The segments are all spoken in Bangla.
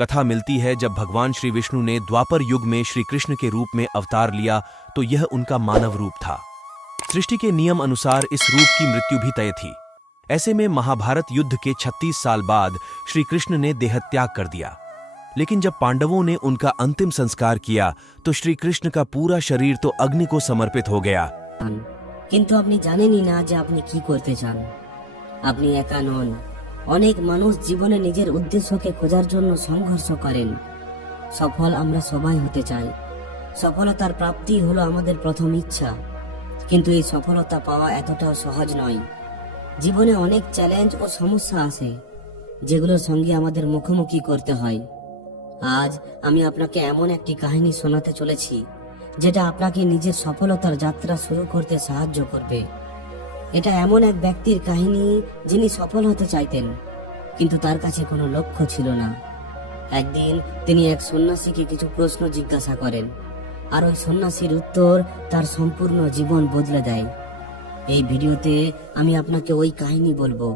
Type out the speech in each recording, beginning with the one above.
कथा मिलती है जब भगवान श्री विष्णु ने द्वापर युग में श्री कृष्ण के रूप में अवतार लिया तो यह उनका मानव रूप था। सृष्टि के नियम अनुसार इस रूप की मृत्यु भी तय थी। ऐसे में महाभारत युद्ध के 36 साल बाद श्री कृष्ण ने देहत्याग कर दिया। लेकिन जब पांडवों ने उनका अंतिम संस्कार किया तो श्री कृष्ण का पूरा शरीर तो अग्नि को समर्पित हो गया। কিন্তু আপনি জানেনই না যে আপনি কি করতে চান। আপনি একা নন, অনেক মানুষ জীবনে নিজের উদ্দেশ্যকে খোঁজার জন্য সংঘর্ষ করেন। সফল আমরা সবাই হতে চাই। সফলতার প্রাপ্তি হলো আমাদের প্রথম ইচ্ছা, কিন্তু এই সফলতা পাওয়া এতটাও সহজ নয়। জীবনে অনেক চ্যালেঞ্জ ও সমস্যা আসে যেগুলোর সঙ্গে আমাদের মুখোমুখি করতে হয়। আজ আমি আপনাকে এমন একটি কাহিনী শোনাতে চলেছি যেটা আপনাকে নিজের সফলতার যাত্রা শুরু করতে সাহায্য করবে। এটা এমন এক ব্যক্তির কাহিনী যিনি সফল হতে চাইতেন, কিন্তু তার কাছে কোনো লক্ষ্য ছিল না। একদিন তিনি এক সন্ন্যাসীকে কিছু প্রশ্ন জিজ্ঞাসা করেন, আর ওই সন্ন্যাসীর উত্তর তার সম্পূর্ণ জীবন বদলে দেয়। এই ভিডিওতে আমি আপনাকে ওই কাহিনী বলবো,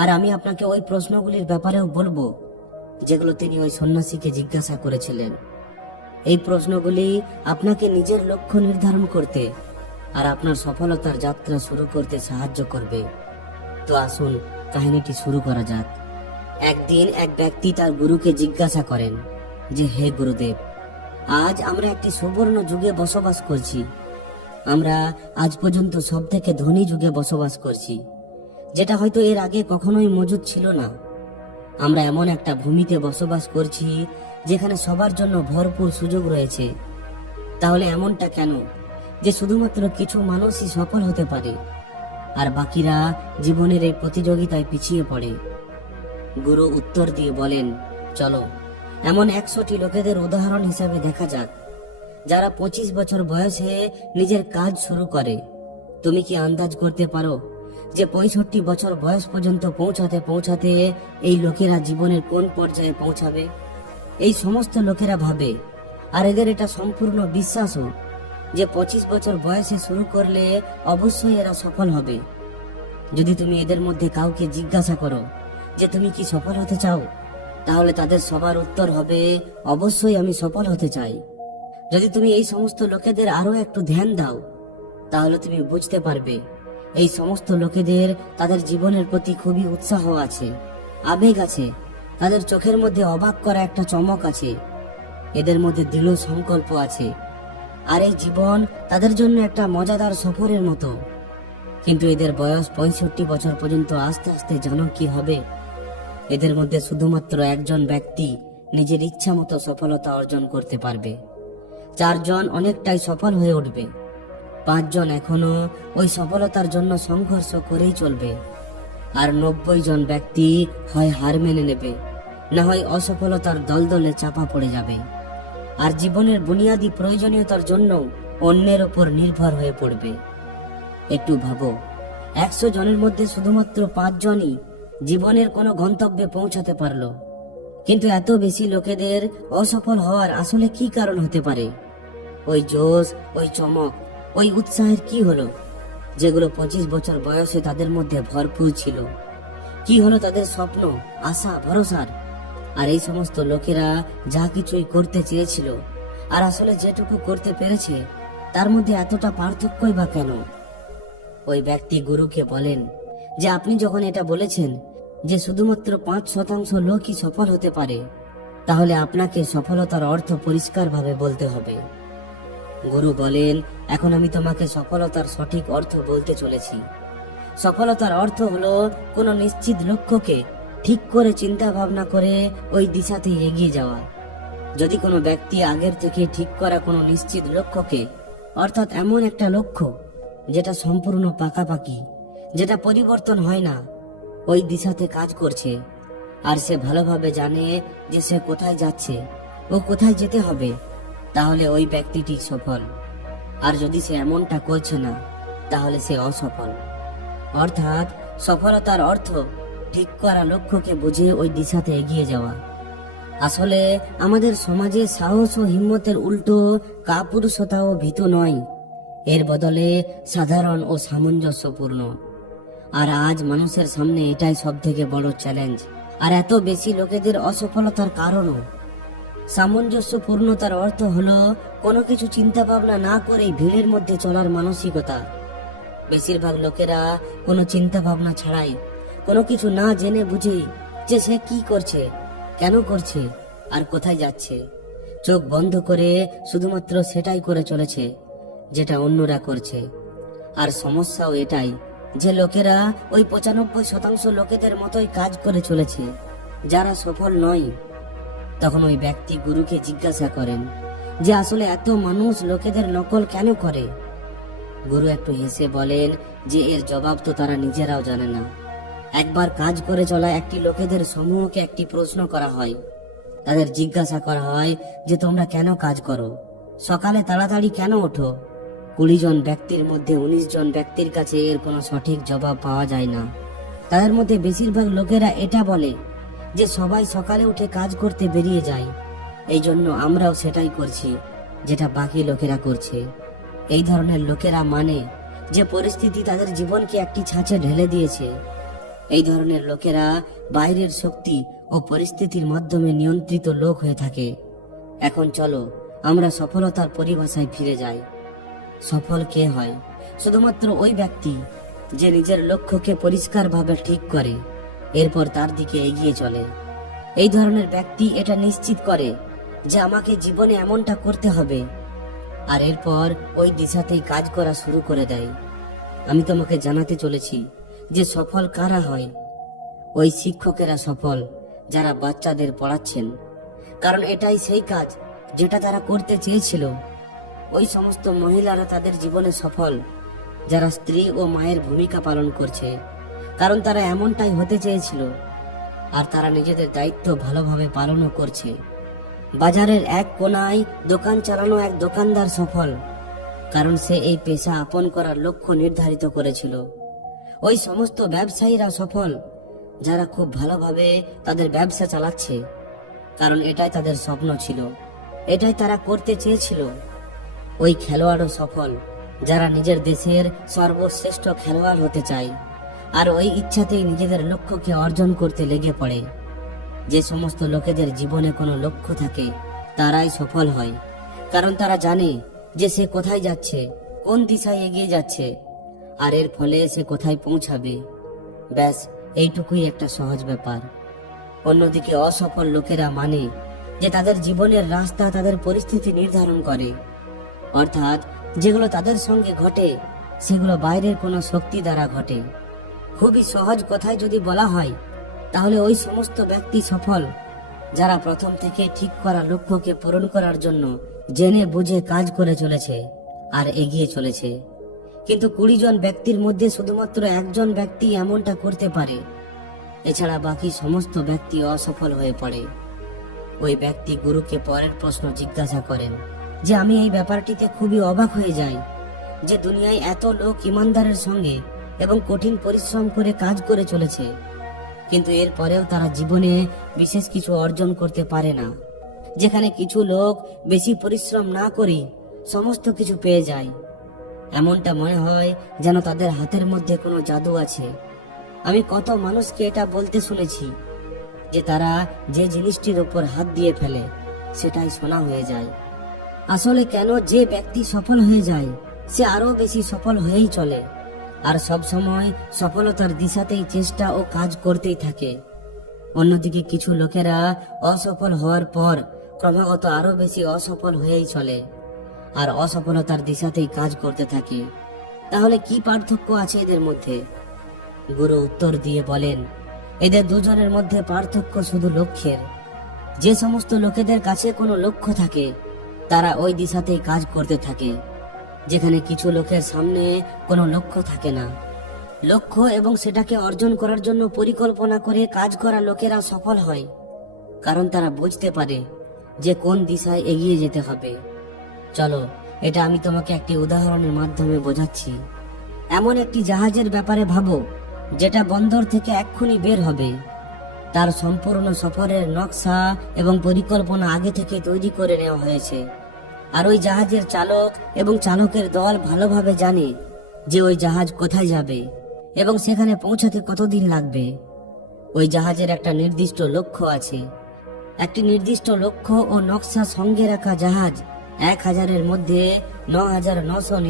আর আমি আপনাকে ওই প্রশ্নগুলির ব্যাপারেও বলবো যেগুলো তিনি ওই সন্ন্যাসীকে জিজ্ঞাসা করেছিলেন। এই প্রশ্নগুলি আপনাকে নিজের লক্ষ্য নির্ধারণ করতে আর আপনার সফলতার যাত্রা শুরু করতে সাহায্য করবে। তো আসুন কাহিনীটি শুরু করা যাক। একদিন এক ব্যক্তি তার গুরুকে জিজ্ঞাসা করেন যে, হে গুরুদেব, আজ আমরা একটি সুবর্ণ যুগে বসবাস করছি। আমরা আজ পর্যন্ত সব থেকে ধনী যুগে বসবাস করছি, যেটা হয়তো এর আগে কখনোই মজুদ ছিল না। আমরা এমন একটা ভূমিতে বসবাস করছি যেখানে সবার জন্য ভরপুর সুযোগ রয়েছে। তাহলে এমনটা কেন যে শুধুমাত্র কিছু মানুষই সফল হতে পারে আর বাকিরা জীবনের এই প্রতিযোগিতায় পিছিয়ে পড়ে? গুরু উত্তর দিয়ে বলেন, চলো এমন 100টি লোকেদের উদাহরণ হিসাবে দেখা যাক যারা 25 বছর বয়সে নিজের কাজ শুরু করে। তুমি কি আন্দাজ করতে পারো যে 65 বছর বয়স পর্যন্ত পৌঁছাতে এই লোকেরা জীবনের কোন পর্যায়ে পৌঁছাবে? এই সমস্ত লোকেরা ভাবে, আর এদের এটা সম্পূর্ণ বিশ্বাসও, যে 25 বছর বয়সে শুরু করলে অবশ্যই এরা সফল হবে। যদি তুমি এদের মধ্যে কাউকে জিজ্ঞাসা করো যে তুমি কি সফল হতে চাও, তাহলে তাদের সবার উত্তর হবে, অবশ্যই আমি সফল হতে চাই। যদি তুমি এই সমস্ত লোকেদের আরো একটু ধ্যান দাও, তাহলে তুমি বুঝতে পারবে এই সমস্ত লোকেদের তাদের জীবনের প্রতি খুবই উৎসাহ আছে, আবেগ আছে, তাদের চোখের মধ্যে অবাক করা একটা চমক আছে, এদের মধ্যে দৃঢ় সংকল্প আছে, আর এই জীবন তাদের জন্য একটা মজাদার সফরের মতো। কিন্তু এদের বয়স 65 বছর পর্যন্ত আস্তে আস্তে জানো কি হবে? এদের মধ্যে শুধুমাত্র একজন ব্যক্তি নিজের ইচ্ছা মতো সফলতা অর্জন করতে পারবে। 4 জন অনেকটাই সফল হয়ে উঠবে, 5 জন এখনো ওই সফলতার জন্য সংঘর্ষ করেই চলবে, আর 90 জন ব্যক্তি হয় হার মেনে নেবে, না হয় অসফলতার দলদলে চাপা পড়ে যাবে, আর জীবনের বুনিয়াদী প্রয়োজনীয়তার জন্য অন্যের ওপর নির্ভর হয়ে পড়বে। একটু ভাবো, 100 জনের মধ্যে শুধুমাত্র 5 জনই জীবনের কোনো গন্তব্যে পৌঁছাতে পারলো। কিন্তু এত বেশি লোকেদের অসফল হওয়ার আসলে কি কারণ হতে পারে? ওই জোশ, ওই চমক, ওই উৎসাহের কি হলো যেগুলো 25 বছর বয়সে তাদের মধ্যে ভরপুর ছিল? কি হলো তাদের স্বপ্ন, আশা, ভরসার? আর এই সমস্ত লোকেরা যা কিছুই করতে চেয়েছিল আর আসলে যেটুকু করতে পেরেছে, তার মধ্যে এতটা পার্থক্যই বা কেন? ওই ব্যক্তি গুরুকে বলেন যে, আপনি যখন এটা বলেছেন যে শুধুমাত্র 5% লোকই সফল হতে পারে, তাহলে আপনাকে সফলতার অর্থ পরিষ্কারভাবে বলতে হবে। গুরু বলেন, এখন আমি তোমাকে সফলতার সঠিক অর্থ বলতে চলেছি। সফলতার অর্থ হলো কোনো নিশ্চিত লক্ষ্যকে ঠিক করে চিন্তা ভাবনা করে ওই দিশাতে এগিয়ে যাওয়া। যদি কোনো ব্যক্তি আগের থেকে ঠিক করা কোনো নিশ্চিত লক্ষ্যকে, অর্থাৎ এমন একটা লক্ষ্য যেটা সম্পূর্ণ পাকাপাকি, যেটা পরিবর্তন হয় না, ওই দিশাতে কাজ করছে, আর সে ভালোভাবে জানে যে সে কোথায় যাচ্ছে ও কোথায় যেতে হবে, তাহলে ওই ব্যক্তিটি সফল। আর যদি সে এমনটা করছে না, তাহলে সে অসফল। অর্থাৎ সফলতার অর্থ ঠিক করা লক্ষ্যকে বুঝে ওই দিশাতে এগিয়ে যাওয়া। আসলে আমাদের সমাজে সাহস ও হিম্মতের উল্টো কাপুরুষতা ও ভীতু নয়, এর বদলে সাধারণ ও সামঞ্জস্যপূর্ণ। আর আজ মানুষের সামনে এটাই সব থেকে বড় চ্যালেঞ্জ। আর এত বেশি লোকেদের অসফলতার কারণও। সামঞ্জস্যপূর্ণতার অর্থ হলো কোনো কিছু চিন্তা ভাবনা না করেই ভিড়ের মধ্যে চলার মানসিকতা। বেশিরভাগ লোকেরা কোনো চিন্তা ভাবনা ছাড়াই, কোনো কিছু না জেনে বুঝেই যে সে কি করছে, কেন করছে আর কোথায় যাচ্ছে, চোখ বন্ধ করে শুধুমাত্র সেটাই করে চলেছে যেটা অন্যরা করছে। আর সমস্যাও এটাই যে লোকেরা ওই 95% লোকেদের মতোই কাজ করে চলেছে যারা সফল নয়। তখন ওই ব্যক্তি গুরুকে জিজ্ঞাসা করেন যে আসলে এত মানুষ লোকেদের নকল কেন করে। গুরু একটু হেসে বলেন যে এর জবাব তো তারা নিজেরাও জানে না। একবার কাজ করে চলা একটি লোকেদের সমূহকে একটি প্রশ্ন করা হয়। তাদের জিজ্ঞাসা করা হয় যে তোমরা কেন কাজ করো, সকালে তাড়াতাড়ি কেন ওঠো। 20 জন ব্যক্তির মধ্যে 19 জন ব্যক্তির কাছে এর কোনো সঠিক জবাব পাওয়া যায় না। তাদের মধ্যে বেশিরভাগ লোকেরা এটা বলে যে সবাই সকালে উঠে কাজ করতে বেরিয়ে যায়, এই জন্য আমরাও সেটাই করছি যেটা বাকি লোকেরা করছে। এই ধরনের লোকেরা মানে যে পরিস্থিতি তাদের জীবনকে একটি ছাঁচে ঢেলে দিয়েছে। এই ধরনের লোকেরা বাইরের শক্তি ও পরিস্থিতির মাধ্যমে নিয়ন্ত্রিত লোক হয়ে থাকে। এখন চলো আমরা সফলতার পরিভাষায় ফিরে যাই। সফল কে হয়? শুধুমাত্র ওই ব্যক্তি যে নিজের লক্ষ্যকে পরিষ্কারভাবে ঠিক করে এরপর তার দিকে এগিয়ে চলে। এই ধরনের ব্যক্তি এটা নিশ্চিত করে যে আমাকে জীবনে এমনটা করতে হবে, আর এরপর ওই দিশাতেই কাজ করা শুরু করে দেয়। আমি তোমাকে জানাতে চলেছি যে সফল কারা হয়। ওই শিক্ষকেরা সফল যারা বাচ্চাদের পড়াচ্ছেন, কারণ এটাই সেই কাজ যেটা তারা করতে চেয়েছিল। ওই সমস্ত মহিলারা তাদের জীবনে সফল যারা স্ত্রী ও মায়ের ভূমিকা পালন করছে, কারণ তারা এমনটাই হতে চেয়েছিল আর তারা নিজেদের দায়িত্ব ভালোভাবে পালনও করছে। বাজারের এক কোনায় দোকান চালানো এক দোকানদার সফল, কারণ সে এই পেশা আপন করার লক্ষ্য নির্ধারিত করেছিল। ওই সমস্ত ব্যবসায়ীরা সফল যারা খুব ভালোভাবে তাদের ব্যবসা চালাচ্ছে, কারণ এটাই তাদের স্বপ্ন ছিল, এটাই তারা করতে চেয়েছিল। ওই খেলোয়াড়ও সফল যারা নিজের দেশের সর্বশ্রেষ্ঠ খেলোয়াড় হতে চায় আর ওই ইচ্ছাতেই নিজেদের লক্ষ্যকে অর্জন করতে লেগে পড়ে। যে সমস্ত লোকেদের জীবনে কোনো লক্ষ্য থাকে তারাই সফল হয়, কারণ তারা জানে যে সে কোথায় যাচ্ছে, কোন দিশায় এগিয়ে যাচ্ছে আর এর ফলে সে কোথায় পৌঁছাবে। ব্যাস এইটুকুই একটা সহজ ব্যাপার। অন্যদিকে অসফল লোকেরা মানে যে তাদের জীবনের রাস্তা তাদের পরিস্থিতি নির্ধারণ করে, অর্থাৎ যেগুলো তাদের সঙ্গে ঘটে সেগুলো বাইরের কোনো শক্তি দ্বারা ঘটে। খুবই সহজ কথায় যদি বলা হয় তাহলে ওই সমস্ত ব্যক্তি সফল যারা প্রথম থেকে ঠিক করা লক্ষ্যকে পূরণ করার জন্য জেনে বুঝে কাজ করে চলেছে আর এগিয়ে চলেছে। কিন্তু 20 জন ব্যক্তির মধ্যে শুধুমাত্র একজন ব্যক্তি এমনটা করতে পারে, এছাড়া বাকি সমস্ত ব্যক্তি অসফল হয়ে পড়ে। ওই ব্যক্তি গুরুকে পরের প্রশ্ন জিজ্ঞাসা করেন যে আমি এই ব্যাপারটিতে খুবই অবাক হয়ে যাই যে দুনিয়ায় এত লোক ইমানদারের সঙ্গে এবং কঠিন পরিশ্রম করে কাজ করে চলেছে, কিন্তু এর পরেও তারা জীবনে বিশেষ কিছু অর্জন করতে পারে না। যেখানে কিছু লোক বেশি পরিশ্রম না করে সমস্ত কিছু পেয়ে যায়, এমনটা মনে হয় যেন তাদের হাতের মধ্যে কোনো জাদু আছে। আমি কত মানুষকে এটা বলতে শুনেছি যে তারা যে জিনিসটির উপর হাত দিয়ে ফেলে সেটাই সোনা হয়ে যায়। আসলে কেন যে ব্যক্তি সফল হয়ে যায় সে আরো বেশি সফল হয়েই চলে আর সব সময় সফলতার দিশাতেই চেষ্টা ও কাজ করতেই থাকে। অন্যদিকে কিছু লোকেরা অসফল হওয়ার পর ক্রমাগত আরো বেশি অসফল হয়েই চলে আর অসফলতার দিশাতেই কাজ করতে থাকে। তাহলে কি পার্থক্য আছে এদের মধ্যে? গুরু উত্তর দিয়ে বলেন, এদের দুজনের মধ্যে পার্থক্য শুধু লক্ষ্যের। যে সমস্ত লোকেদের কাছে কোনো লক্ষ্য থাকে তারা ওই দিশাতেই কাজ করতে থাকে, যেখানে কিছু লোকের সামনে কোনো লক্ষ্য থাকে না। লক্ষ্য এবং সেটাকে অর্জন করার জন্য পরিকল্পনা করে কাজ করা লোকেরা সফল হয়, কারণ তারা বুঝতে পারে যে কোন দিশায় এগিয়ে যেতে হবে। চলো এটা আমি তোমাকে একটি উদাহরণের মাধ্যমে বোঝাচ্ছি। এমন একটি জাহাজের ব্যাপারে ভাবো যেটা বন্দর থেকে এক্ষুনি বের হবে। তার সম্পূর্ণ সফরের নকশা এবং পরিকল্পনা আগে থেকে তৈরি করে নেওয়া হয়েছে, আর ওই জাহাজের চালক এবং চালকের দল ভালোভাবে জানে যে ওই জাহাজ কোথায় যাবে এবং সেখানে পৌঁছাতে কতদিন লাগবে। ওই জাহাজের একটা নির্দিষ্ট লক্ষ্য আছে। একটি নির্দিষ্ট লক্ষ্য ও নকশা সঙ্গে রাখা জাহাজ 1000-এর মধ্যে 9900